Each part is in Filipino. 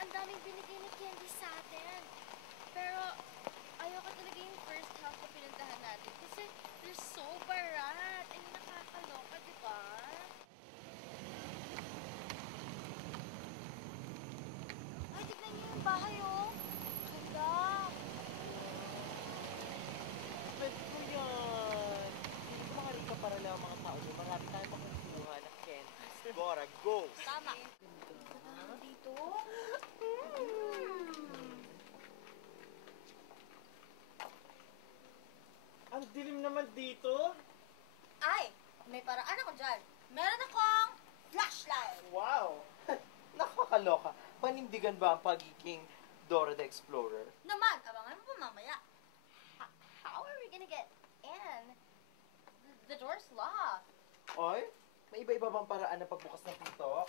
ang daming binigay na candy sa atin. Pero, ayoko talaga yung first house na pinuntahan natin kasi they're so barat. Ay, nakakaloka, di ba? Ay, tignan niyo yung bahay, oh. Ganda. Pwede ko yan. Hindi ko mga rika para lang mga tao. Marami tayo makukuha ng candies. Bora, go! Tama. Ganda dito. Ang dilim naman dito. Ay, may paraan ako dyan. Meron akong flashlight. Wow! Nakakaloka. Panindigan ba ang pagiging Dora the Explorer? Naman, abangan mo pa mamaya. How are we gonna get in? The door's locked. Oy, may iba-iba bang paraan ng pagbukas ng pinto?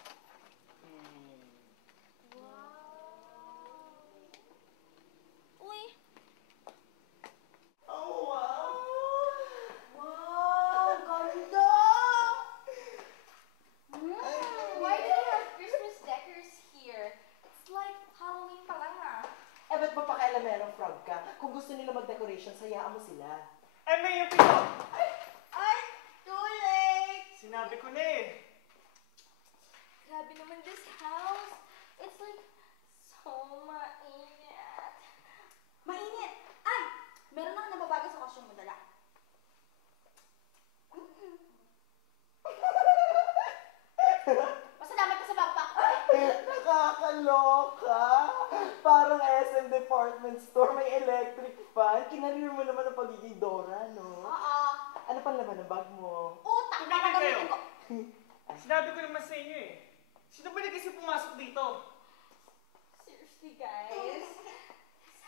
Uy, Oh, wow! wow, ganda! Why do you have Christmas deckers here? It's like Halloween pa lang ah. Eh, ba't ba pakialamerong frog ka? Kung gusto nila mag-decoration, sayaan mo sila. Eh, may yung pinto! Ay, too late! Sinabi ko na eh. Grabe naman this house. It's like so mainit. Mainit? Ay! Meron ako nababago sa costume mo dala. Masalamat ka sa backpack. Nakakaloka! Parang SM department store, may electric fan. Kinarir mo naman ang pagiging Dora, no? Oo. Ano pang laman ng bag mo? Utak na Tumigil kayo. gagamitin ko. Sinabi ko naman sa inyo eh. Sino ba na kasi pumasok dito? Seriously, guys. This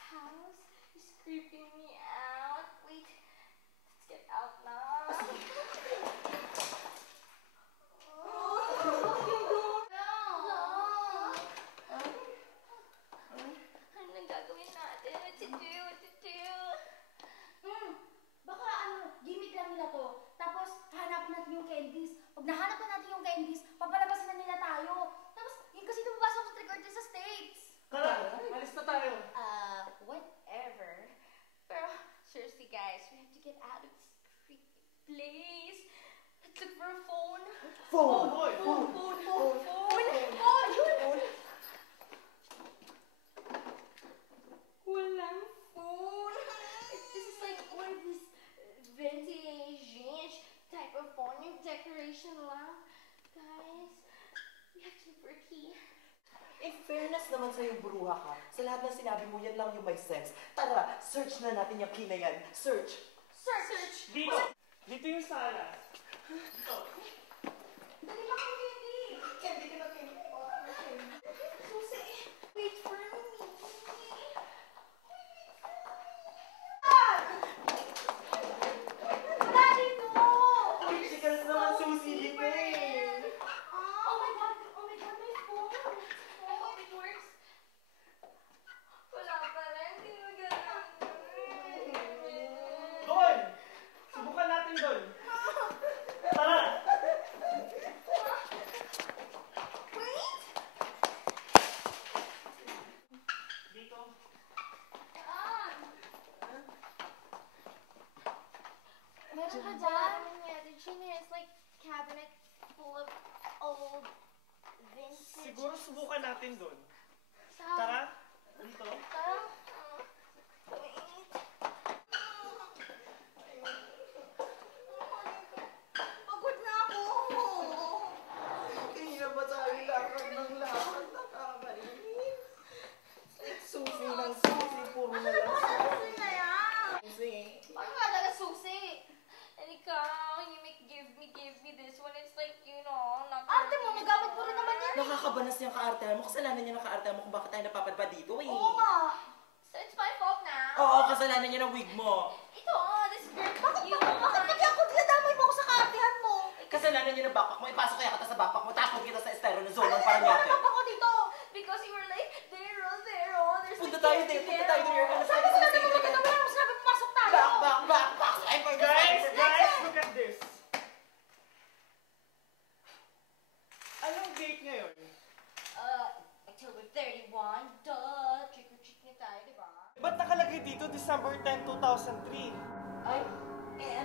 house is creeping me out. Wait. Let's get out now. Anong gagawin natin? What to do? What to do? Baka gimmick lang nila to. Tapos, hahanapin natin yung candies. Pag nahanap na natin yung candies, papalabasin na nila tayo. Tapos, yun kasi tumapasok sa trick or treat sa States. Tara, alis na tayo. Whatever. Pero, seriously guys, we have to get out of this creepy place. Let's look for a phone. Phone! Boy! Phone! Walang phone. This is like one of these vintage type of phone. Yung decoration lang. Guys, we have to look for a key. In fairness naman sa'yo, bruha ka. Sa lahat ng sinabi mo, yan lang yung may sense. Tara, search na natin yung key na yan. Search! Search! Dito! Dito yung sala. Dito. Dali ba kang candy? Candy ka na, candy. Susi, wait for me. Wala dito! Uy, chicas naman, Susie, dito eh. Oh my god, my phone. I hope it works. Wala pa rin, hindi mo ganun. Doon! Subukan natin doon. Tara! Wait! Dito. Saan? Meron ka dyan? Yeah, the junior is like cabinet full of old vintage. Siguro subukan natin doon. Saan? Tara! Dito. Tara. Wait. Pagod na ako. Kaya ba tayo lakad ng lakad? Nakakainis. Susie ng Susie, puro na lang Susi na yan. Susie. Paano nga talaga susi? And ikaw, give me this one. It's like, not... Arte mo, nagamit mo rin naman yan. Nakakabanas niyang kaartehan mo. Kasalanan niya ng kaartehan mo kung bakit tayo napapadba dito eh. Oo nga. So it's my fault now. Oo, kasalanan niya ng wig mo. Ito, this girl. Bakit hindi ako dinadamay mo ako sa kaartehan mo? Kasalanan niya ng backpack mo. Ipasok kaya kita sa backpack mo. Tapos kita sa estero na zone ng Ano Paranaque. ako dito? Because you were like, there, there's Punta the tayo candy dito. Punta tayo there. dito. Sabi ko na naman maganda. Wala akong sinabi pumasok tayo. Backpack. Sniper, Guys! sniper. Guys! Look at this! Anong date ngayon? October 31. lagi dito December 10, 2003. Ay,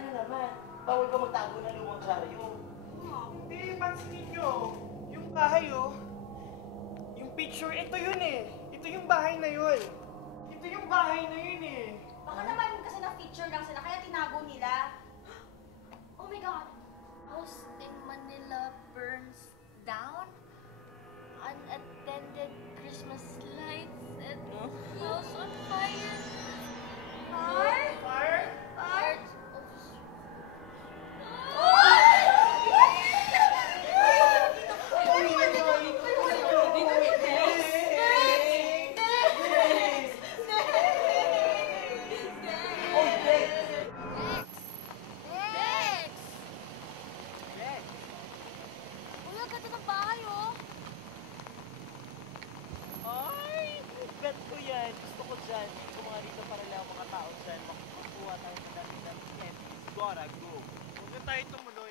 ano naman? Bawal ba magtago ng lumang dyaryo? Hindi, pansinin nyo. Yung bahay, oh. Yung picture, ito yun eh. Ito yung bahay na yun. Ito yung bahay na yun eh. Baka naman kasi na-feature lang sila, kaya tinago nila. Oh my God! House in Manila burns down? Unattended Christmas lights and house on fire. Fire? Fire? Fire? Ay, bet ko yan. Gusto ko dyan. Hindi ko mga dito para lang mga tao dyan. Makukuha tayo ng dami ng candies. Gotta go. Huwag na tayo tumuloy.